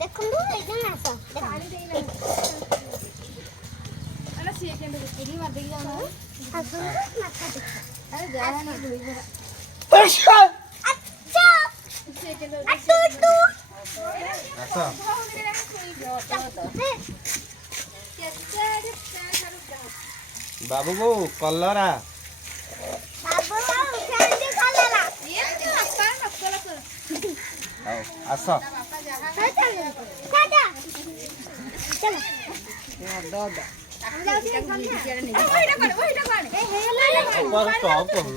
ଦେଖନ୍ତୁ ଏଇଟା ମାଛ ପାଣି ଦେଇ ନା ଆଲା ସିଏ କେମିତି ଏଠି ମାର ଦେଇକି ଯାଉନା ଆସନ୍ତୁ ମାଛ ଦେଖ ଆରେ ଯାହା ନା ଧୋଇ ପରା ଆଚ୍ଛା ସିଏ କେମିତି ଆଚ୍ଛା ତୁ ଆଚ୍ଛା बाबू को कलरा बाबू कैंडी कलरा ये तो आपका नकल कर आओ आस दादा चलो दो हम जाते हैं ओइटा कोन ए हेला पर स्टॉप करू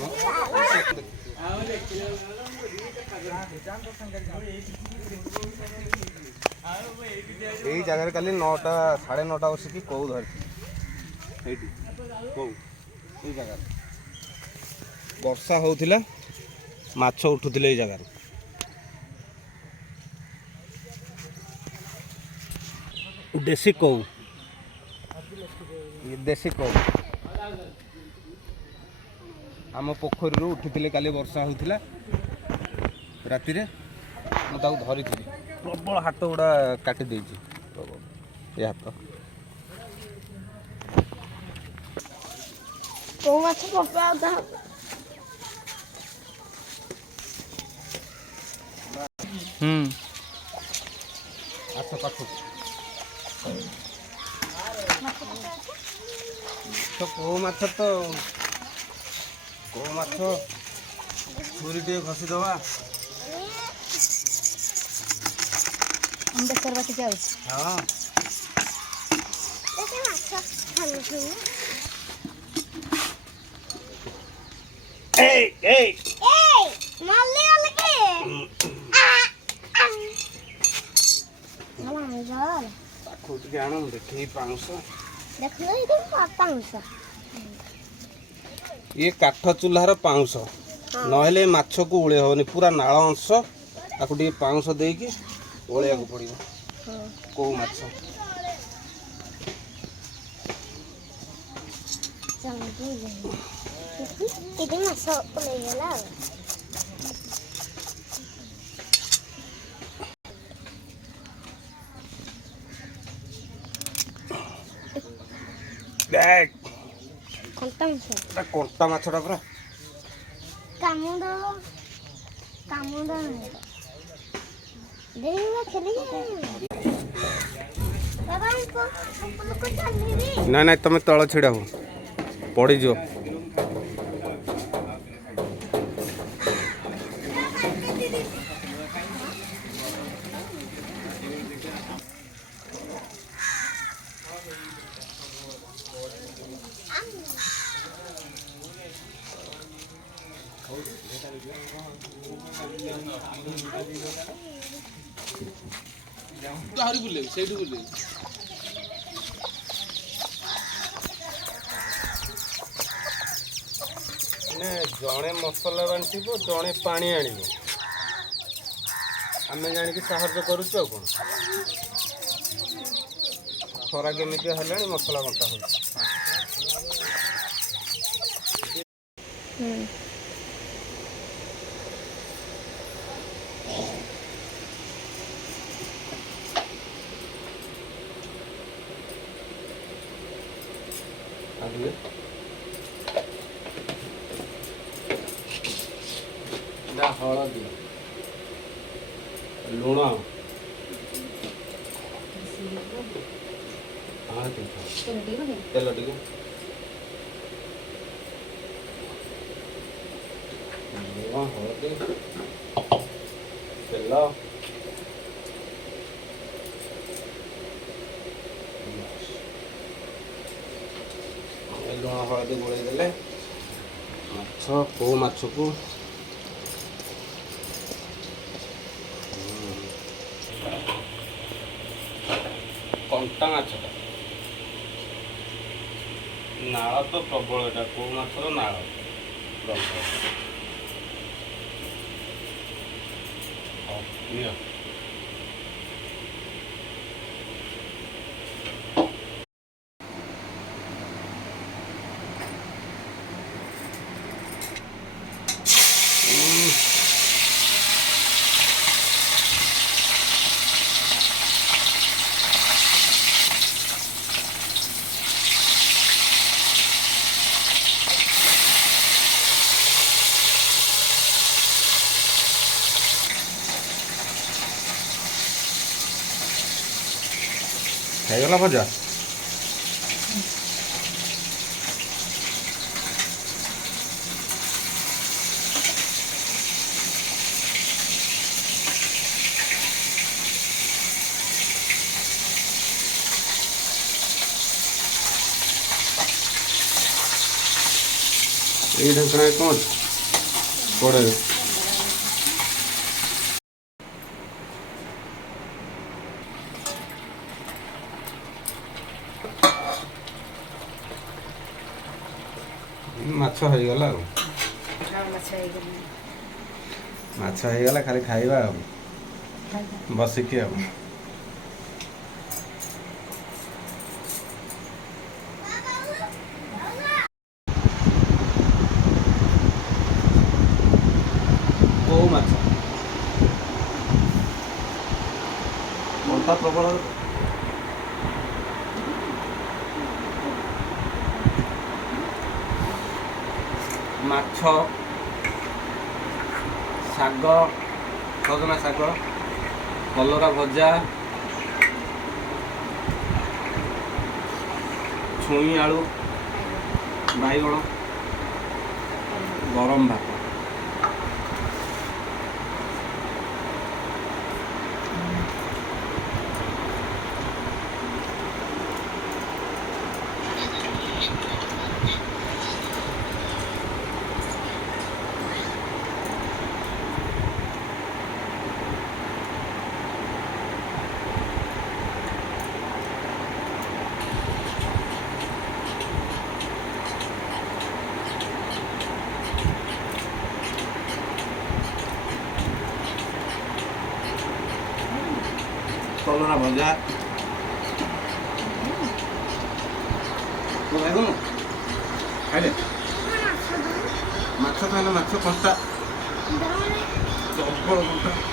এই জায়গায় কালি 9টা 9:30 বসিকি কৌ ধরছি এইটি কৌ এই জায়গায় বর্ষা হউଥିଲା মাছ উঠুଥିଲେ এই জায়গায় দেশি কৌ দেশি কৌ ଆମ ପୋଖରୀରୁ ଉଠିଥିଲେ କାଲି ବର୍ଷା ହଉଥିଲା ରାତିରେ ମୁଁ ତାକୁ ଧରିଥିଲି ପ୍ରବଳ ହାତ ଗୁଡ଼ା କାଟି ଦେଇଛି ଏ ହାତ କୋଉ ମାଛ ପକା ଦା ଆସ ପାଖକୁ ତ କୋଉ ମାଛ ଛୁରୀ ଟିକେ ଘଷିଦେବା ବେସର ବାଟି ଯାଉଛି ହଁ ଏଇ ଏଇ ମାଲି ଅଲକେ ମାଲା ମାଲ ପାଖକୁ ଟିକେ ଆଣ ମୁଁ ଦେଖେଇ ପାଉଁଶ ଦେଖିଲ ଏଇଟା ପାଉଁଶ ଇଏ କାଠ ଚୁଲ୍ହାର ପାଉଁଶ ନହେଲେ ମାଛକୁ ଓଳେଇ ହେବନି ପୁରା ନାଳ ଅଂଶ ତାକୁ ଟିକେ ପାଉଁଶ ଦେଇକି ଓଳେଇବାକୁ ପଡ଼ିବ କୋଉ ମାଛ ଏଠି ମାଛ ଓହ୍ଲେଇଗଲା ଆଉ କଣ୍ଟା ମାଛ କଣ୍ଟା ମାଛଟା ପୁରା କାମୁଣ୍ଡ ନାଇଁ ନାଇଁ ତମେ ତଳ ଛିଡ଼ା ହୁଅ ପଡ଼ିଯିବ ସେଇଠୁ ବୁଲେଇ ଜଣେ ମସଲା ବାଣ୍ଟିବ ଜଣେ ପାଣି ଆଣିବ ଆମେ ଜାଣିକି ସାହାଯ୍ୟ କରୁଛୁ ଆଉ କ'ଣ ଖରା କେମିତି ହେଲାଣି ମସଲା ବଣ୍ଟା ହେଉଛି ହଳଦୀ ଲୁଣ ତେଲ ଟିକେ ଲୁଣ ହଳଦୀ ତେଲ ଲୁଣ ହଳଦୀ ଗୋଳେଇ ଦେଲେ ମାଛ କୋଉ ମାଛକୁ କଣ୍ଟା ମାଛଟା ନାଳ ତ ପ୍ରବଳ ଏଇଟା କୋଉ ମାଛର ନାଳ ପ୍ରବଳ ନିଅ ହେଇଗଲା ଭଜା। ଏଇ ଢାଙ୍କଣା କ'ଣ ଅଛି କଡ଼େଇରେ? ମାଛ ହେଇଗଲା ଆଉ। ମାଛ ହେଇଗଲା, ଖାଲି ଖାଇବା ଆଉ ବସିକି ଆଉ। କୋଉ ମାଛ? କଣ୍ଟା ପ୍ରବଳ। ମାଛ, ଶାଗ, ସଜନା ଶାଗ, କଲରା ଭଜା, ଛୁଇଁ ଆଳୁ, ବାଇଗଣ, ଗରମ ଭାତ। କଲରା ଭଜା। ଖାଇଦେବୁ? ଖାଇଲେ ମାଛ ଖାଇଲେ, ମାଛ କଣ୍ଟା ପ୍ରବଳ କଣ୍ଟା।